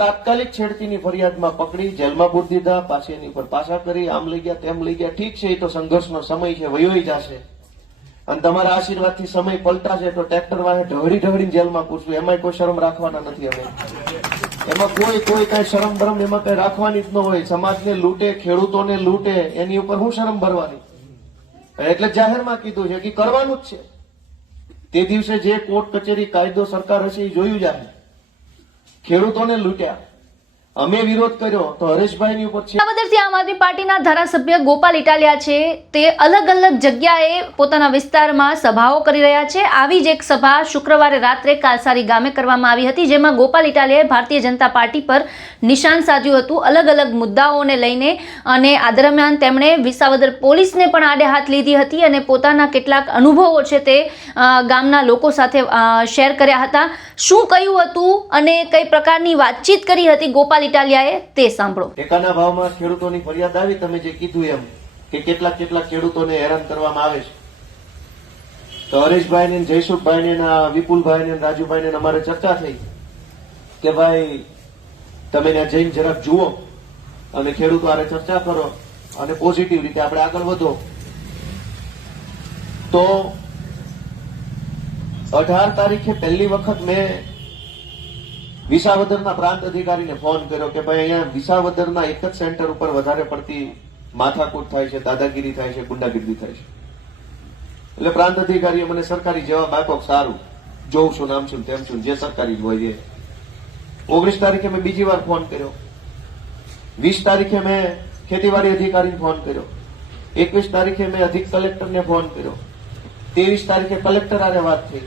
તાત્કાલિક છેડતીની ફરિયાદમાં પકડી જેલમાં પૂરી દીધા, પાછી એની પર પાછા કરી, આમ લઈ ગયા તેમ લઈ ગયા. ઠીક છે, એ તો સંઘર્ષનો સમય છે, વયોઈ જશે. અને તમારા આશીર્વાદથી સમય પલટાશે તો ટ્રેક્ટર વાળે ઢળી જેલમાં પૂરશું. એમાં કોઈ શરમ રાખવાના નથી અમે. એમાં કોઈ કઈ શરમ બરમ એમાં કઈ રાખવાની જ ન હોય. સમાજને લૂંટે, ખેડૂતોને લૂંટે, એની ઉપર હું શરમ ભરવાની? એટલે જાહેરમાં કીધું છે કે કરવાનું જ છે. તે દિવસે જે કોર્ટ કચેરી કાયદો સરકાર હશે એ જોયું જાહે. ખેડૂતોને લૂંટ્યા, અમે વિરોધ કર્યો તો હરેશભાઈની ઉપર છે. વિસાવદરથી આમ આદમી પાર્ટીના ધારાસભ્ય ગોપાલ ઇટાલિયા છે તે અલગ અલગ જગ્યાએ પોતાના વિસ્તારમાં સભાઓ કરી રહ્યા છે. આવી જ એક સભા શુક્રવારે રાત્રે કાલસારી ગામે કરવામાં આવી હતી, જેમાં ગોપાલ ઇટાલિયાએ ભારતીય જનતા પાર્ટી પર નિશાન સાધ્યું હતું અલગ અલગ મુદ્દાઓને લઈને. અને આ દરમિયાન તેમણે વિસાવદર પોલીસને પણ આડે હાથ લીધી હતી અને પોતાના કેટલાક અનુભવો છે તે ગામના લોકો સાથે શેર કર્યા હતા. શું કહ્યું હતું અને કઈ પ્રકારની વાતચીત કરી હતી ગોપાલ ઇટાલિયાએ તે સાંભળો. ટેકાના ભાવમાં ખેડૂતોની ફરિયાદ આવી, તમે જે કીધું એમ કે કેટલાક ખેડૂતોને હેરાન કરવામાં આવે છે. તો હરેશભાઈ ને, જયસુખભાઈ ને, વિપુલભાઈ ને, રાજુભાઈ ને અમારે ચર્ચા થઈ કે ભાઈ તમે ત્યાં જઈને જરાક જુઓ અને ખેડૂતો આરે ચર્ચા કરો અને પોઝિટિવ રીતે આપણે આગળ વધો. તો 18 તારીખે પહેલી વખત મેં વિસાવદરના પ્રાંત અધિકારીને ફોન કર્યો કે ભાઈ અહીંયા વિસાવદરના એક જ સેન્ટર ઉપર વધારે પડતી માથાકૂટ થાય છે, દાદાગીરી થાય છે, ગુંડાગીરી થાય છે. એટલે પ્રાંત અધિકારીએ મને સરકારી જવાબ આપ્યો, સારું જોઉં છું, નામ છું, તેમ છું, જે સરકારી હોય એ. 19 તારીખે મેં બીજી વાર ફોન કર્યો. 20 તારીખે મેં ખેતીવાડી અધિકારીને ફોન કર્યો. 21 તારીખે મેં અધિક કલેક્ટરને ફોન કર્યો. 23 તારીખે કલેક્ટર હારે વાત થઈ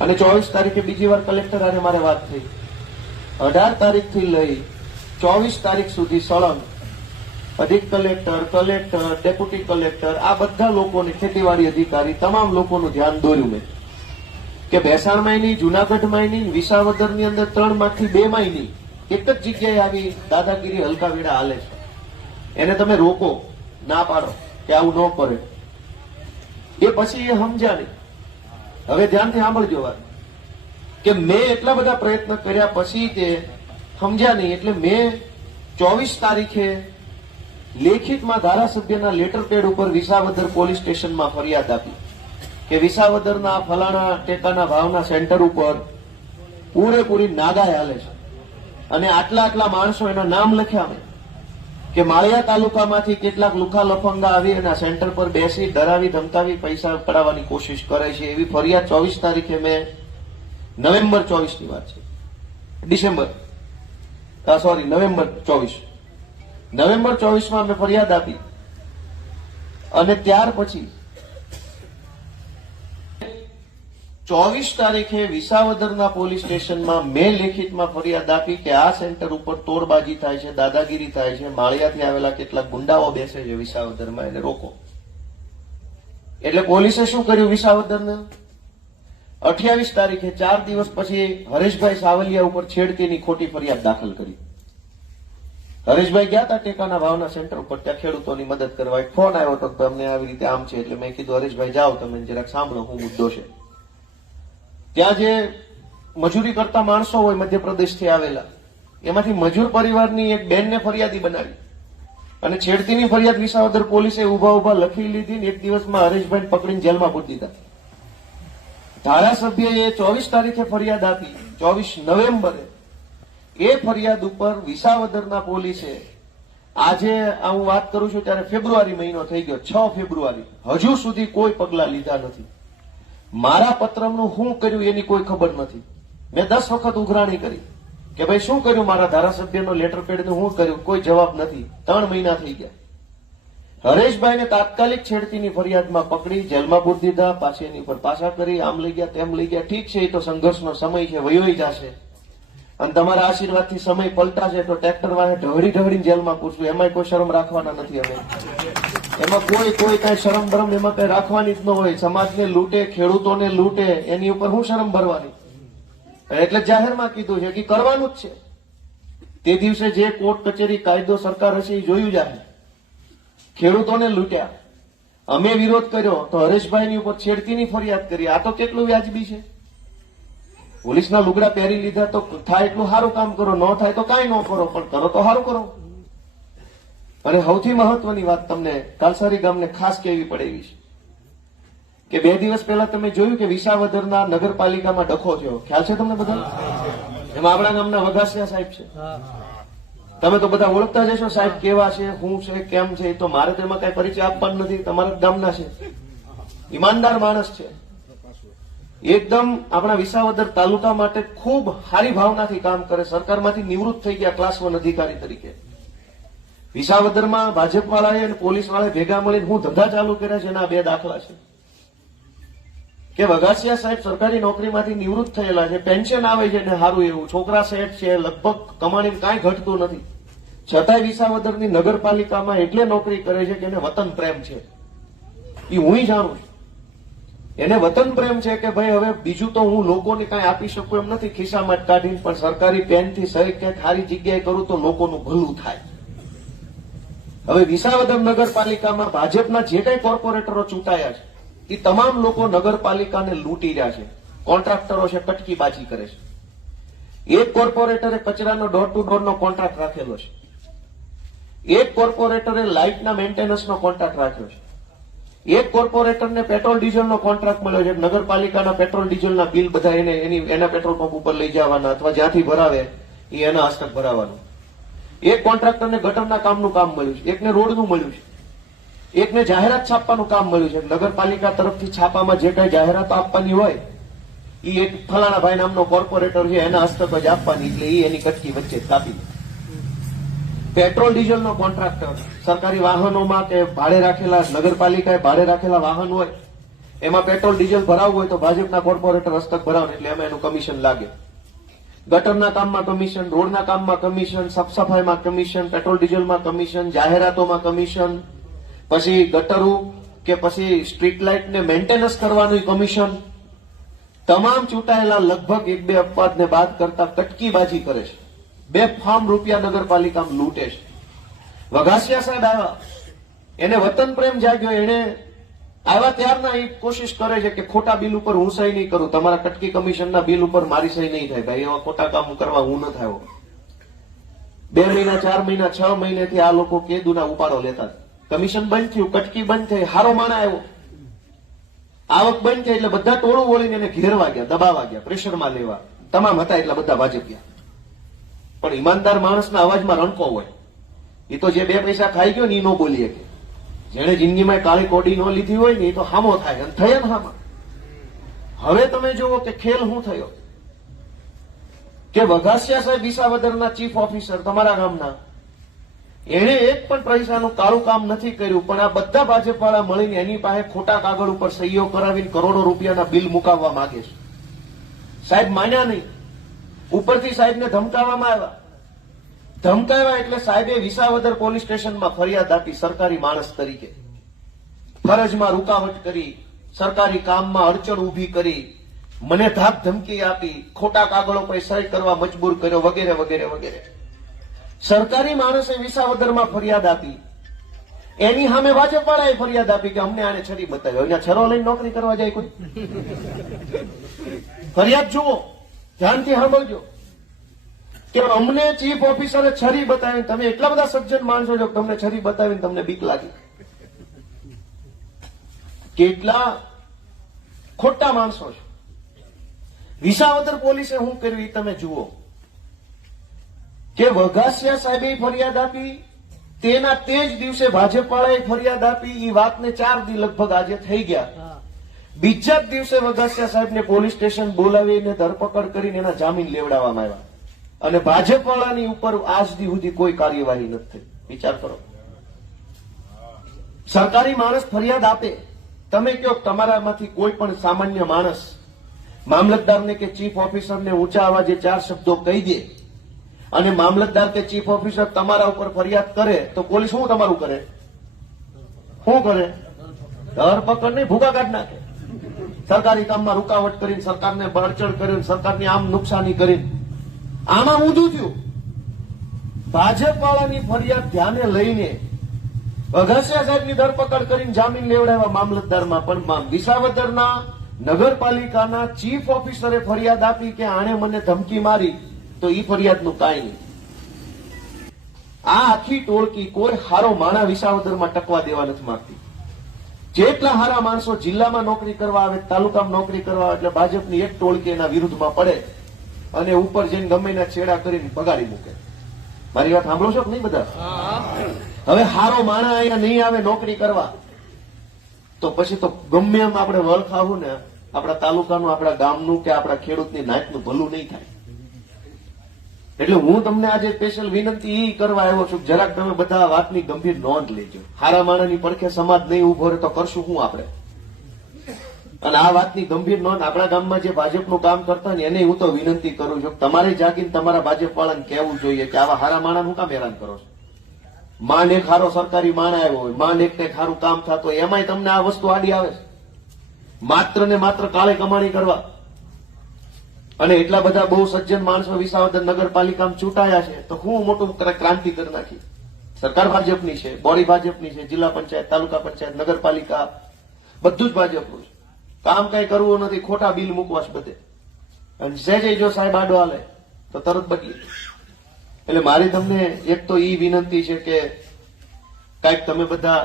અને 24 તારીખે બીજી વાર કલેક્ટર હારે મારે વાત થઈ. 18 તારીખથી લઈ 24 તારીખ સુધી સળંગ અધિક કલેક્ટર, ડેપ્યુટી કલેક્ટર, આ બધા લોકોને, ખેતીવાડી અધિકારી, તમામ લોકોનું ધ્યાન દોર્યું મેં કે ભેસાણમાં નહીં, જુનાગઢમાં નહીં, વિસાવદરની અંદર 3 માંથી 2 માં નહીં, એક જ જગ્યાએ આવી દાદાગીરી હલકાવેડા હાલે છે. એને તમે રોકો, ના પાડો કે આવું ન કરે. એ પછી એ સમજ્યા નહીં. હવે ધ્યાનથી સાંભળજો વાત કે મેં એટલા બધા પ્રયત્ન કર્યા પછી તે સમજ્યા નહીં. એટલે મેં 24 તારીખે લેખિતમાં ધારાસભ્યના લેટર પેડ ઉપર વિસાવદર પોલીસ સ્ટેશનમાં ફરિયાદ આપી કે વિસાવદરના ફલાણા ટેકાના ભાવના સેન્ટર ઉપર પૂરેપૂરી નાગાઈ હાલે છે અને આટલા માણસો, એના નામ લખ્યા મેં કે માળિયા તાલુકામાંથી કેટલાક લુખા લફંગા આવી અને સેન્ટર પર બેસી ડરાવી ધમકાવી પૈસા પડાવવાની કોશિશ કરે છે. એવી ફરિયાદ 24 તારીખે મેં, નવેમ્બર 24 ની વાત છે, નવેમ્બર 24 માં મેં ફરિયાદ આપી. અને ત્યાર પછી 24 તારીખે વિસાવદરના પોલીસ સ્ટેશનમાં મેં લેખિતમાં ફરિયાદ આપી કે આ સેન્ટર ઉપર તોડબાજી થાય છે, દાદાગીરી થાય છે, માળિયાથી આવેલા કેટલાક ગુંડાઓ બેસે છે વિસાવદરમાં, એને રોકો. એટલે પોલીસે શું કર્યું વિસાવદરને? 28 તારીખે 4 દિવસ પછી હરેશભાઈ સાવલિયા ઉપર છેડતીની ખોટી ફરિયાદ દાખલ કરી. હરેશભાઈ ગયા હતા ટેકાના ભાવના સેન્ટર ઉપર, ત્યાં ખેડૂતોની મદદ કરવા. એક ફોન આવ્યો હતો કે અમને આવી રીતે આમ છે. એટલે મેં કીધું હરેશભાઈ જાઓ, તમે જરાક સાંભળો શું મુદ્દો છે. ત્યાં જે મજૂરી કરતા માણસો હોય મધ્યપ્રદેશથી આવેલા, એમાંથી મજૂર પરિવારની એક બેનને ફરિયાદી બનાવી અને છેડતીની ફરિયાદ વિસાવદર પોલીસે ઉભા લખી લીધી ને 1 દિવસમાં હરેશભાઈ પકડીને જેલમાં પૂરી દીધા. ધારાસભ્યએ 24 તારીખે ફરિયાદ આપી. 24 નવેમ્બરે એ ફરિયાદ ઉપર વિસાવદરના પોલીસે, આજે હું વાત કરું છું ત્યારે ફેબ્રુઆરી મહિનો થઈ ગયો, 6 ફેબ્રુઆરી, હજુ સુધી કોઈ પગલા લીધા નથી. મારા પત્રમનું શું કર્યું એની કોઈ ખબર નથી. મેં 10 વખત ઉઘરાણી કરી કે ભાઈ શું કર્યું, મારા ધારાસભ્યનો લેટર પેડનું શું કર્યું, કોઈ જવાબ નથી. 3 મહિના થઈ ગયા. હરેશભાઈને તાત્કાલિક છેડતીની ફરિયાદમાં પકડી જેલમાં પૂરી દીધા, પાછી એની પર પાછા કરી, આમ લઈ ગયા તેમ લઈ ગયા. ઠીક છે, એ તો સંઘર્ષનો સમય છે, વયોઈ જશે. અને તમારા આશીર્વાદથી સમય પલટાશે તો ટ્રેક્ટર વાળે ઢળી જેલમાં પૂરશું. એમાં કોઈ શરમ રાખવાના નથી અમે. એમાં કોઈ કઈ શરમ બરમ એમાં કઈ રાખવાની જ ન હોય. સમાજને લૂંટે, ખેડૂતોને લૂંટે, એની ઉપર હું શરમ ભરવાની? એટલે જાહેરમાં કીધું છે કે કરવાનું જ છે. તે દિવસે જે કોર્ટ કચેરી કાયદો સરકાર હશે એ જોયું જાહે. ખેડૂતોને લૂંટ્યા, અમે વિરોધ કર્યો તો હરેશભાઈની ઉપર છેડતીની ફરિયાદ કરી. આ તો કેટલું વ્યાજબી છે? પોલીસના લુગડા પહેરી લીધા તો થાય એટલું સારું કામ કરો, ન થાય તો કાંઈ ન કરો, પણ કરો તો સારું કરો. અને સૌથી મહત્વની વાત તમને કાલસારી ગામને ખાસ કહેવી પડે એવી છે કે 2 દિવસ પહેલા તમે જોયું કે વિસાવદરના નગરપાલિકામાં ડખો થયો. ખ્યાલ છે તમને બધા? એમાં આપણા ગામના વઘાસિયા સાહેબ છે. તમે તો બધા ઓળખતા જશો સાહેબ કેવા છે, શું છે, કેમ છે. એ તો મારે તેમાં કઈ પરિચય આપવાનો નથી, તમારા ગામના છે. ઈમાનદાર માણસ છે, એકદમ આપણા વિસાવદર તાલુકા માટે ખૂબ સારી ભાવનાથી કામ કરે. સરકારમાંથી નિવૃત્ત થઈ ગયા ક્લાસ 1 અધિકારી તરીકે. વિસાવદરમાં ભાજપ વાળાએ અને પોલીસ વાળાએ ભેગા મળીને હું ધંધા ચાલુ કર્યા છે એના 2 દાખલા છે કે વઘાસિયા સાહેબ સરકારી નોકરીમાંથી નિવૃત્ત થયેલા છે, પેન્શન આવે છે ને સારું એવું, છોકરા સેટ છે, લગભગ કમાણીને કાંઈ ઘટતું નથી, છતાંય વિસાવદરની નગરપાલિકામાં એટલે નોકરી કરે છે કે એને વતન પ્રેમ છે. એ હું જાણું છું, એને વતન પ્રેમ છે કે ભાઈ હવે બીજું તો હું લોકોને કાંઈ આપી શકું એમ નથી ખિસ્સામાં જ કાઢીને, પણ સરકારી પેનથી સહી ક્યાંક સારી જગ્યાએ કરું તો લોકોનું ભલું થાય. હવે વિસાવદર નગરપાલિકામાં ભાજપના જે કઈ કોર્પોરેટરો ચૂંટાયા છે એ તમામ લોકો નગરપાલિકાને લૂંટી રહ્યા છે. કોન્ટ્રાક્ટરો છે, કટકીબાજી કરે છે. એક કોર્પોરેટરે કચરાનો ડોર ટુ ડોર નો કોન્ટ્રાક્ટ રાખેલો છે, એક કોર્પોરેટરે લાઇટના મેન્ટેનન્સનો કોન્ટ્રાક્ટ રાખ્યો છે, એક કોર્પોરેટરને પેટ્રોલ ડીઝલનો કોન્ટ્રાક્ટ મળ્યો છે. નગરપાલિકાના પેટ્રોલ ડીઝલના બિલ બધા એના પેટ્રોલ પંપ ઉપર લઈ જવાના અથવા જ્યાંથી ભરાવે એ એના હસ્તક ભરાવાનું. એક કોન્ટ્રાક્ટરને ગટરના કામનું કામ મળ્યું છે, એકને રોડનું મળ્યું છે, એકને જાહેરાત છાપવાનું કામ મળ્યું છે. નગરપાલિકા તરફથી છાપામાં જે કઈ જાહેરાતો આપવાની હોય એ એક ફલાણા ભાઈ નામનો કોર્પોરેટર છે એના હસ્તક જ આપવાની, એટલે એ એની કટકી વચ્ચે કાપી દે. પેટ્રોલ ડીઝલનો કોન્ટ્રાક્ટર સરકારી વાહનોમાં કે ભાડે રાખેલા, નગરપાલિકાએ ભાડે રાખેલા વાહન હોય એમાં પેટ્રોલ ડીઝલ ભરાવવું હોય તો ભાજપના કોર્પોરેટર હસ્તક ભરાવે એટલે એમાં એનું કમિશન લાગે. ગટરના કામમાં કમિશન, રોડના કામમાં કમિશન, સાફ સફાઈમાં કમિશન, પેટ્રોલ ડીઝલમાં કમિશન, જાહેરાતોમાં કમિશન, પછી ગટરો કે પછી સ્ટ્રીટ લાઇટ ને મેન્ટેનન્સ કરવાનું કમિશન. તમામ ચૂંટાયેલા લગભગ 1-2 અપવાદને બાદ કરતા કટકીબાજી કરે છે, બેફામ રૂપિયા નગરપાલિકામાં લૂંટે છે. વઘાસિયા સાહેબ આવ્યા, એને વતન પ્રેમ જાગ્યો, એને આવ્યા ત્યારના એ કોશિશ કરે છે કે ખોટા બિલ ઉપર હું સહી નહીં કરું, તમારા કટકી કમિશનના બિલ ઉપર મારી સહી નહીં થાય. ભાઈ એવા ખોટા કામ કરવા હું ન થયો. 2 મહિના, 4 મહિના, 6 મહિનાથી આ લોકો કેદુના ઉપાડો લેતા. કમિશન બંધ થયું, કટકી બંધ થઈ, હારો માણા આવ્યો, આવક બંધ થઈ એટલે બધા ટોળું વળીને એને ઘેરવા ગયા, દબાવવા ગયા, પ્રેશરમાં લેવા. તમામ હતા એટલા બધા ભાજપ ગયા. પણ ઈમાનદાર માણસના અવાજમાં રણકો હોય. એ તો જે 2 પૈસા ખાઈ ગયો ને એ ન બોલી શકે. જેને જિંદગીમાં કાળી કોડી ન લીધી હોય ને એ તો હામો થાય, અને થયા ને હામા. હવે તમે જુઓ કે ખેલ શું થયો કે વઘાસિયા સાહેબ વિસાવદરના ચીફ ઓફિસર તમારા ગામના, એને એક પણ પૈસાનું કાળું કામ નથી કર્યું, પણ આ બધા ભાજપ વાળા મળીને એની પાસે ખોટા કાગળ ઉપર સહીઓ કરાવીને કરોડો રૂપિયાના બિલ મુકાવવા માંગે છે. સાહેબ માન્યા નહીં, ઉપરથી સાહેબને ધમકાવવામાં આવ્યા. ધમકાવ્યા એટલે સાહેબે વિસાવદર પોલીસ સ્ટેશનમાં ફરિયાદ આપી. સરકારી માણસ તરીકે ફરજમાં રૂકાવટ કરી, સરકારી કામમાં અડચણ ઉભી કરી, મને ધાક ધમકી આપી, ખોટા કાગળો પર સહી કરવા મજબૂર કર્યો, વગેરે વગેરે વગેરે. સરકારી માણસે વિસાવદરમાં ફરિયાદ આપી, એની સામે ભાજપ વાળાએ ફરિયાદ આપી કે અમને આને છરી બતાવ્યો. અહીંયા છરો લઈને નોકરી કરવા જાય કોઈ? ફરિયાદ જુઓ, ધ્યાનથી સાંભળજો કે અમને ચીફ ઓફિસરે છરી બતાવીને, તમે એટલા બધા સજ્જન માણસો છો, તમને છરી બતાવીને તમને બીક લાગી. કેટલા ખોટા માણસો છો. વિસાવદર પોલીસે શું કર્યું એ તમે જુઓ કે વઘાસિયા સાહેબે ફરિયાદ આપી, તેના તે જ દિવસે ભાજપ વાળાએ ફરિયાદ આપી. એ વાતને 4 દી લગભગ આજે થઈ ગયા. બીજા જ દિવસે વઘાસિયા સાહેબને પોલીસ સ્ટેશન બોલાવીને ધરપકડ કરીને એના જામીન લેવડાવવામાં આવ્યા. અને ભાજપ વાળાની ઉપર આજ દી સુધી કોઈ કાર્યવાહી નથી થઈ. વિચાર કરો, સરકારી માણસ ફરિયાદ આપે, તમે કહો તમારામાંથી કોઈ પણ સામાન્ય માણસ મામલતદારને કે ચીફ ઓફિસરને ઊંચા અવાજે 4 શબ્દો કહી દે અને મામલતદાર કે ચીફ ઓફિસર તમારા ઉપર ફરિયાદ કરે તો પોલીસ શું તમારું કરે? શું કરે? ધરપકડ નહીં, ભૂગા કાઢ નાખે. સરકારી કામમાં રૂકાવટ કરીને, સરકારને બળચણ કરીને, સરકારની આમ નુકસાની કરીને. આમાં ઊંધું થયું. ભાજપ વાળાની ફરિયાદ ધ્યાને લઈને વઘાસિયા સાહેબની ધરપકડ કરીને જામીન લેવડાવ્યા મામલતદારમાં, પણ વિસાવદરના નગરપાલિકાના ચીફ ઓફિસરે ફરિયાદ આપી કે આણે મને ધમકી મારી, તો ઈ ફરિયાદનું કાંઈ નહીં. આ આખી ટોળકી કોઈ હારો માણા વિસાવદરમાં ટકવા દેવા નથી માંગતી. જેટલા હારા માણસો જિલ્લામાં નોકરી કરવા આવે, તાલુકામાં નોકરી કરવા આવે, એટલે ભાજપની એક ટોળકી એના વિરુદ્ધમાં પડે અને ઉપર જઈને ગમે એના છેડા કરીને ભગાડી મૂકે. મારી વાત સાંભળો છો કે નહીં બધા? હવે હારો માણા અહીંયા નહીં આવે નોકરી કરવા, તો પછી તો ગમે એમ આપણે વળ ખાવું ને, આપણા તાલુકાનું, આપણા ગામનું કે આપણા ખેડૂતની નાતનું ભલું નહીં થાય. એટલે હું તમને આજે સ્પેશિયલ વિનંતી એ કરવા આવ્યો છું, જરાક તમે બધા વાતની ગંભીર નોંધ લેજો. હારા માણાની પડખે સમાજ નહીં ઉભો રહે તો કરશું શું આપણે? અને આ વાતની ગંભીર નોંધ આપણા ગામમાં જે ભાજપનું કામ કરતા ને એને હું તો વિનંતી કરું છું, તમારે જાગીને તમારા ભાજપ વાળાને કહેવું જોઈએ કે આવા હારા માણા હું કામ હેરાન કરો છો? માંડ એક હારો સરકારી માણા આવ્યો હોય, માંડ એક કંઈક સારું કામ થતું હોય, એમાંય તમને આ વસ્તુ આડી આવે છે, માત્ર ને માત્ર કાળે કમાણી કરવા. અને એટલા બધા બહુ સજ્જન માણસો વિસાવદર નગરપાલિકામાં ચૂંટાયા છે, તો હું મોટું ક્રાંતિ કરી નાખી. સરકાર ભાજપની છે, બોડી ભાજપની છે, જિલ્લા પંચાયત, તાલુકા પંચાયત, નગરપાલિકા બધું જ ભાજપનું છે. કામ કઈ કરવું નથી, ખોટા બિલ મૂકવા છે બધે. અને સહેજે જો સાહેબ આડો હાલે તો તરત બદલી. એટલે મારી તમને એક તો ઈ વિનંતી છે કે કઈક તમે બધા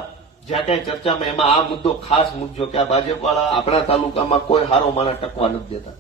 જ્યાં કઈ ચર્ચામાં એમાં આ મુદ્દો ખાસ મૂકજો કે આ ભાજપ વાળા આપણા તાલુકામાં કોઈ હારો માણસ ટકવા નથી દેતા.